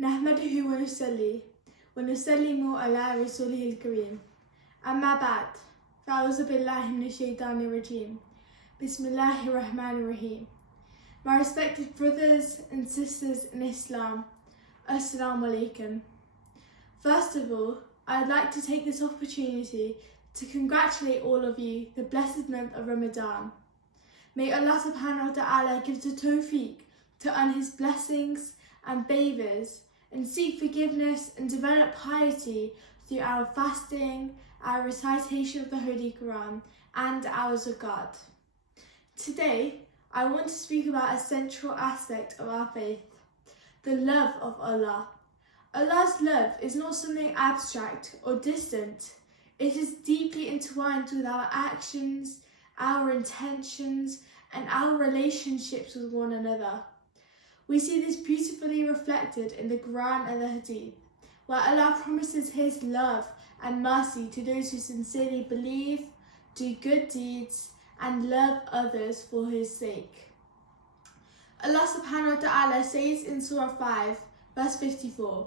نحمده ونصلي ونسلم على رسوله الكريم أما بعد فأعوذ بالله من الشيطان الرجيم بسم الله الرحمن الرحيم. My respected brothers and sisters in Islam, Assalamu alaikum. First of all, I'd like to take this opportunity to congratulate all of you the blessed month of Ramadan. May Allah subhanahu wa ta'ala give the tawfiq to earn his blessings and favours and seek forgiveness and develop piety through our fasting, our recitation of the Holy Quran and our zakat. Today, I want to speak about a central aspect of our faith, the love of Allah. Allah's love is not something abstract or distant. It is deeply entwined with our actions, our intentions, and our relationships with one another. We see this beautifully reflected in the Quran and the Hadith, where Allah promises his love and mercy to those who sincerely believe, do good deeds, and love others for his sake. Allah subhanahu wa ta'ala says in Surah 5, verse 54,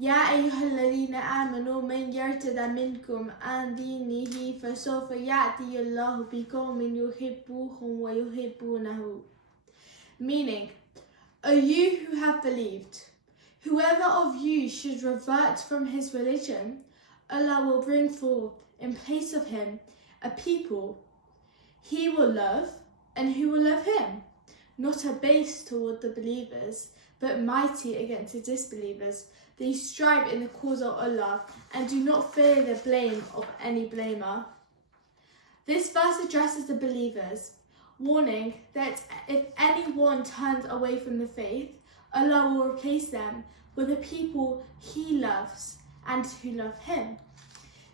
يَا أَيُّهَا الَّذِينَ آمَنُوا مَنْ يَرْتَدَ مِنْكُمْ عَنْ دِينِهِ فَسَوْفَ يَأْتِيَ اللَّهُ بِقَوْمٍ يُحِبُّهُمْ وَيُحِبُّونَهُ. Meaning, O you who have believed, whoever of you should revert from his religion, Allah will bring forth in place of him a people he will love and who will love him, not abased toward the believers, but mighty against the disbelievers. They strive in the cause of Allah and do not fear the blame of any blamer. This verse addresses the believers, warning that if anyone turns away from the faith, Allah will replace them with the people he loves and who love him.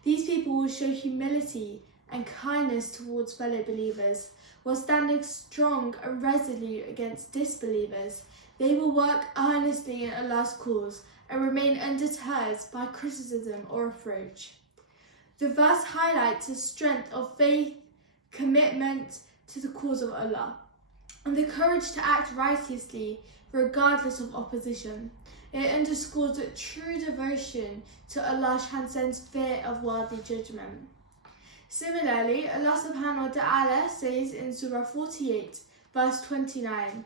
These people will show humility and kindness towards fellow believers, while standing strong and resolute against disbelievers. They will work earnestly in Allah's cause and remain undeterred by criticism or reproach. The verse highlights the strength of faith, commitment to the cause of Allah, and the courage to act righteously regardless of opposition. It underscores that true devotion to Allah transcends fear of worldly judgment. Similarly, Allah subhanahu wa ta'ala says in Surah 48, verse 29,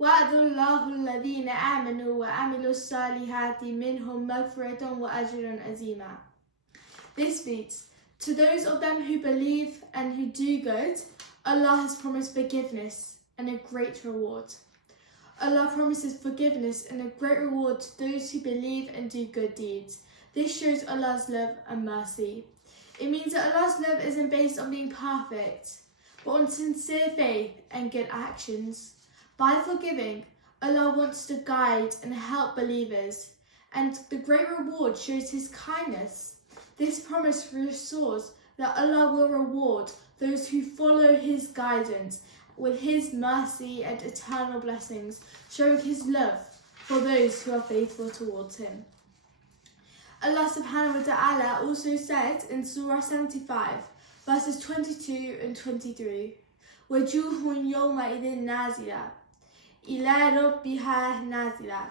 وَعْدُ اللَّهُ الَّذِينَ آمَنُوا وَعَمِلُوا الصَّالِحَاتِ مِنْهُمْ مَغْفِرَةٌ وَأَجْرٌ عَظِيمًا. This means, to those of them who believe and who do good, Allah has promised forgiveness and a great reward. Allah promises forgiveness and a great reward to those who believe and do good deeds. This shows Allah's love and mercy. It means that Allah's love isn't based on being perfect, but on sincere faith and good actions. By forgiving, Allah wants to guide and help believers, and the great reward shows his kindness. This promise reassures that Allah will reward those who follow his guidance with his mercy and eternal blessings, showing his love for those who are faithful towards him. Allah subhanahu wa ta'ala also said in Surah 75, verses 22 and 23, وَجُوهٌ يَوْمَئِذٍ نَازِلَةٌ إِلَىٰ رَبِّهَا نَازِلَةٌ.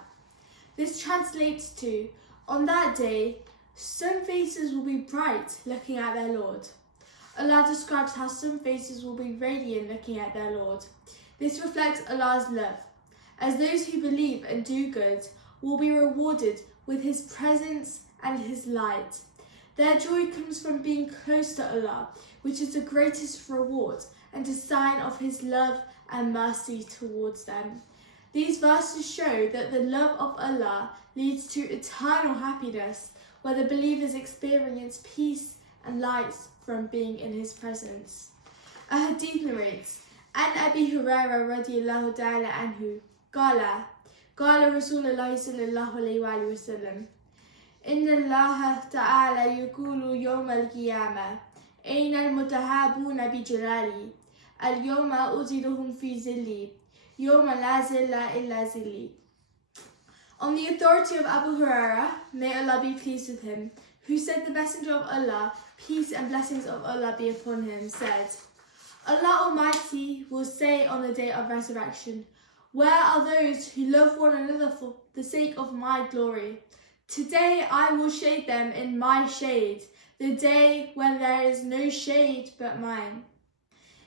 This translates to, on that day, some faces will be bright looking at their Lord. Allah describes how some faces will be radiant looking at their Lord. This reflects Allah's love, as those who believe and do good will be rewarded with his presence and his light. Their joy comes from being close to Allah, which is the greatest reward and a sign of his love and mercy towards them. These verses show that the love of Allah leads to eternal happiness, where the believers experience peace and light from being in his presence. A hadith narrates, عن أبي هريرة رضي الله تعالى عنه قال رسول الله صلى الله عليه وآله وسلم إن الله تعالى يقول يوم القيامة أين المتحابون بجلالي اليوم أظلهم في ظلي يوم لا ظل إلا ظلي. On the authority of Abu Hurairah, may Allah be pleased with him, who said, the Messenger of Allah, peace and blessings of Allah be upon him, said, Allah Almighty will say on the day of resurrection, where are those who love one another the sake of my glory. Today I will shade them in my shade, the day when there is no shade but mine.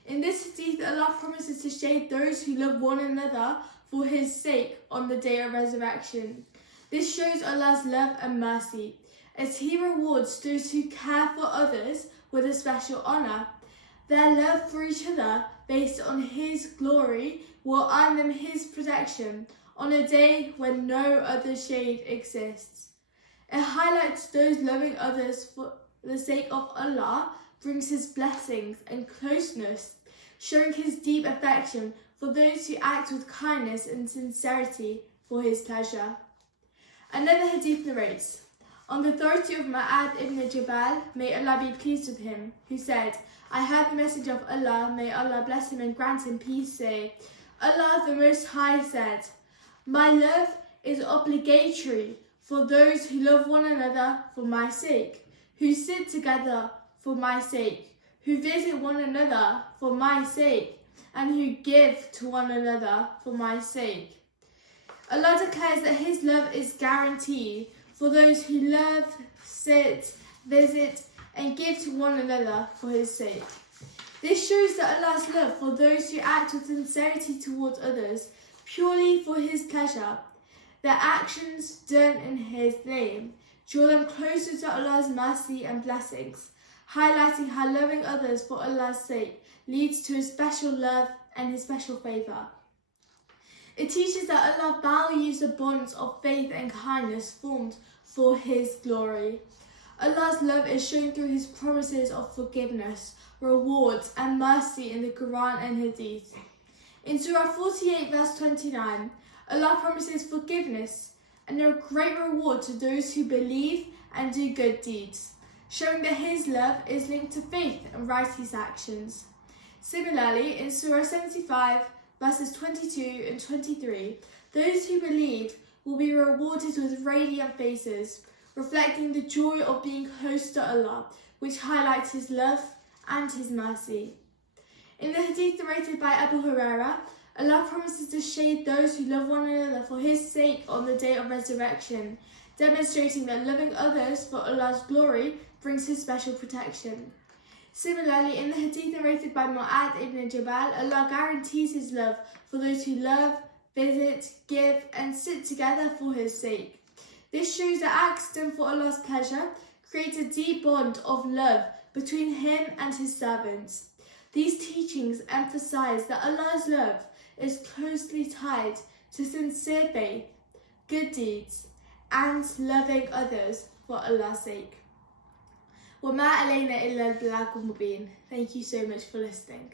In this hadith, Allah promises to shade those who love one another for His sake on the day of resurrection. This shows Allah's love and mercy, as He rewards those who care for others with a special honour. Their love for each other, based on His glory, will earn them His protection on a day when no other shade exists. It highlights those loving others for the sake of Allah brings His blessings and closeness, showing His deep affection for those who act with kindness and sincerity for His pleasure. Another hadith narrates, on the authority of Mu'adh ibn Jabal, may Allah be pleased with him, who said, I heard the Messenger of Allah, may Allah bless him and grant him peace, say, Allah the Most High said, my love is obligatory for those who love one another for my sake, who sit together for my sake, who visit one another for my sake, and who give to one another for my sake. Allah declares that His love is guaranteed for those who love, sit, visit, and give to one another for His sake. This shows that Allah's love for those who act with sincerity towards others, purely for His pleasure. Their actions done in His name draw them closer to Allah's mercy and blessings, highlighting how loving others for Allah's sake leads to His special love and His special favour. It teaches that Allah values the bonds of faith and kindness formed for His glory. Allah's love is shown through His promises of forgiveness, rewards and mercy in the Quran and Hadith. In Surah 48 verse 29, Allah promises forgiveness and a great reward to those who believe and do good deeds, showing that His love is linked to faith and righteous actions. Similarly, in Surah 75 verses 22 and 23, those who believe will be rewarded with radiant faces, reflecting the joy of being close to Allah, which highlights His love and His mercy. In the hadith narrated by Abu Hurairah, Allah promises to shade those who love one another for His sake on the day of resurrection, demonstrating that loving others for Allah's glory brings His special protection. Similarly, in the hadith narrated by Mu'adh ibn Jabal, Allah guarantees His love for those who love, visit, give, and sit together for His sake. This shows that acts done for Allah's pleasure create a deep bond of love between Him and His servants. These teachings emphasize that Allah's love is closely tied to sincere faith, good deeds, and loving others for Allah's sake. وَمَا عَلَيْنَا إِلَّا الْبَلَاغُ الْمُبِينُ. Thank you so much for listening.